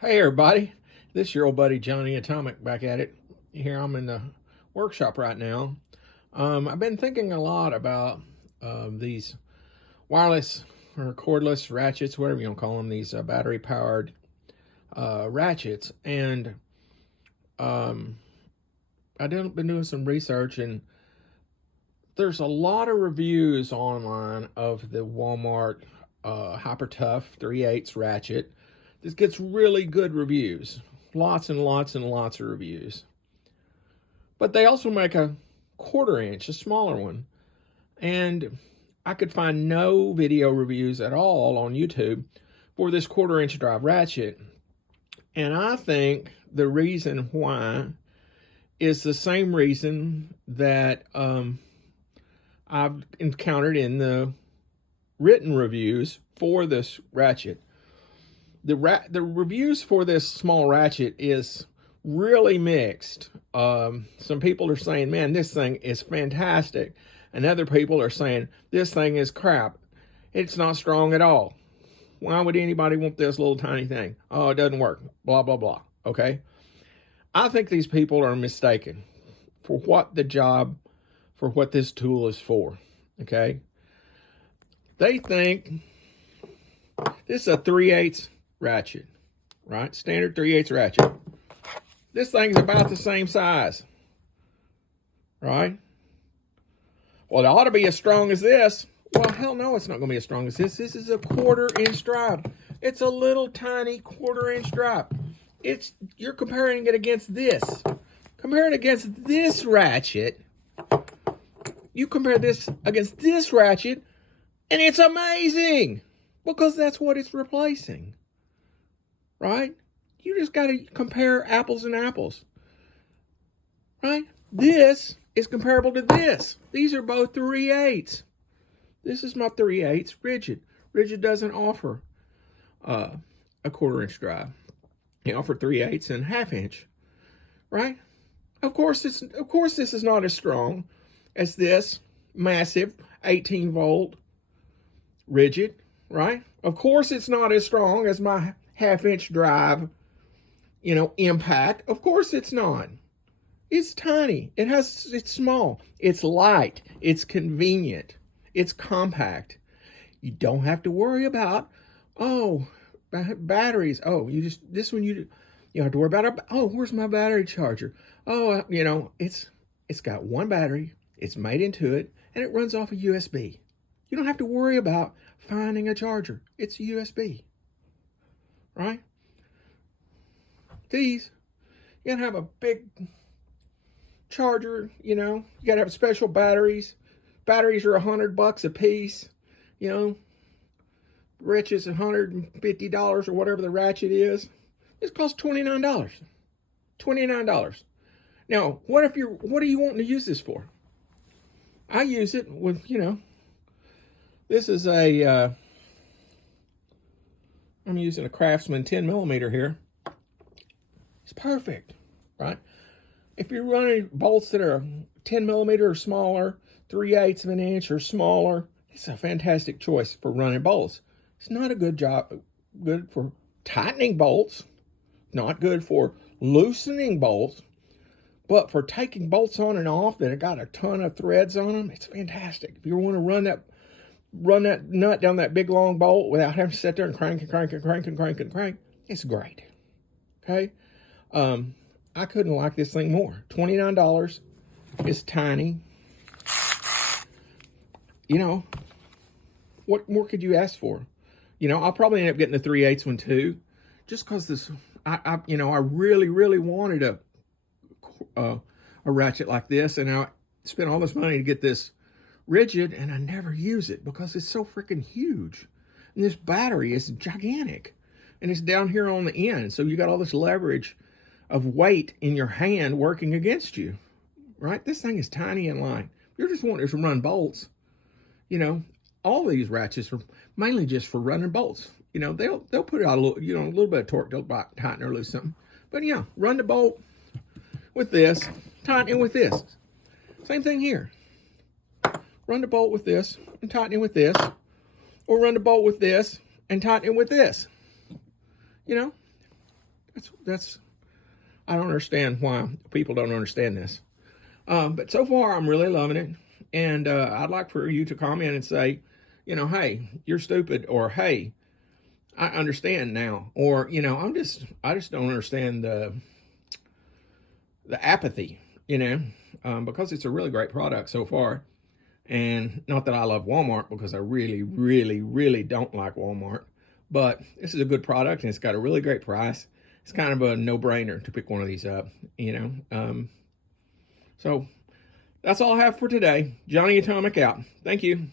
Hey everybody, this is your old buddy Johnny Atomic back at it. Here I'm in the workshop right now. I've been thinking a lot about these wireless or cordless ratchets, whatever you want to call them, these battery powered ratchets. And I've been doing some research, and there's a lot of reviews online of the Walmart Hyper Tough 3/8 ratchet. This gets really good reviews, lots and lots and lots of reviews. But they also make a 1/4 inch, a smaller one. And I could find no video reviews at all on YouTube for this 1/4 inch drive ratchet. And I think the reason why is the same reason that I've encountered in the written reviews for this ratchet. The reviews for this small ratchet is really mixed. Some people are saying, man, this thing is fantastic. And other people are saying, this thing is crap. It's not strong at all. Why would anybody want this little tiny thing? Oh, it doesn't work. Blah, blah, blah. Okay? I think these people are mistaken for what this tool is for. Okay? They think this is a 3/8 ratchet, right? Standard 3/8 ratchet. This thing's about the same size, right? Well, it ought to be as strong as this. Well, hell no, it's not going to be as strong as this. This is a 1/4 inch drive. It's a little tiny 1/4 inch drive. You're comparing it against this. Comparing it against this ratchet. You compare this against this ratchet, and it's amazing because that's what it's replacing. Right? You just got to compare apples and apples. Right? This is comparable to this. These are both 3/8. This is my 3/8 rigid. Rigid doesn't offer a 1/4 inch drive. They offer 3/8 and 1/2 inch. Right? Of course this is not as strong as this massive 18 volt rigid, right? Of course it's not as strong as my 1/2 inch drive, impact. Of course it's not. It's tiny. It's small. It's light. It's convenient. It's compact. You don't have to worry about, batteries. Oh, you don't have to worry about, where's my battery charger? Oh, it's got one battery. It's made into it, and it runs off a USB. You don't have to worry about finding a charger. It's USB. Right? These, you gotta have a big charger, you gotta have special batteries. Batteries are $100 a piece, Ratchet's $150 or whatever the ratchet is. This costs $29. $29. Now, what are you wanting to use this for? I use it with, this is I'm using a Craftsman 10 millimeter here. It's perfect, right? If you're running bolts that are 10 millimeter or smaller, 3/8 of an inch or smaller, it's a fantastic choice for running bolts. It's not a good for tightening bolts, not good for loosening bolts, but for taking bolts on and off that have got a ton of threads on them, it's fantastic. If you want to run that nut down that big long bolt without having to sit there and crank, it's great. Okay? I couldn't like this thing more. $29. It's tiny. What more could you ask for? I'll probably end up getting the 3/8 one too, just because this. I really, really wanted a ratchet like this, and I spent all this money to get this rigid, and I never use it because it's so freaking huge, and this battery is gigantic, and it's down here on the end, so you got all this leverage of weight in your hand working against you, right? This thing is tiny and light. If you're just wanting to run bolts, all these ratchets are mainly just for running bolts. They'll put out a little bit of torque, they'll tighten or lose something. But run the bolt with this, tighten it with this. Same thing here. Run the bolt with this and tighten it with this, or run the bolt with this and tighten it with this. That's I don't understand why people don't understand this. But so far, I'm really loving it, and I'd like for you to comment and say, hey, you're stupid, or hey, I understand now, or I just don't understand the apathy, because it's a really great product so far. And not that I love Walmart, because I really, really, really don't like Walmart, but this is a good product and it's got a really great price. It's kind of a no-brainer to pick one of these up, you know. So that's all I have for today. Johnny Atomic out. Thank you.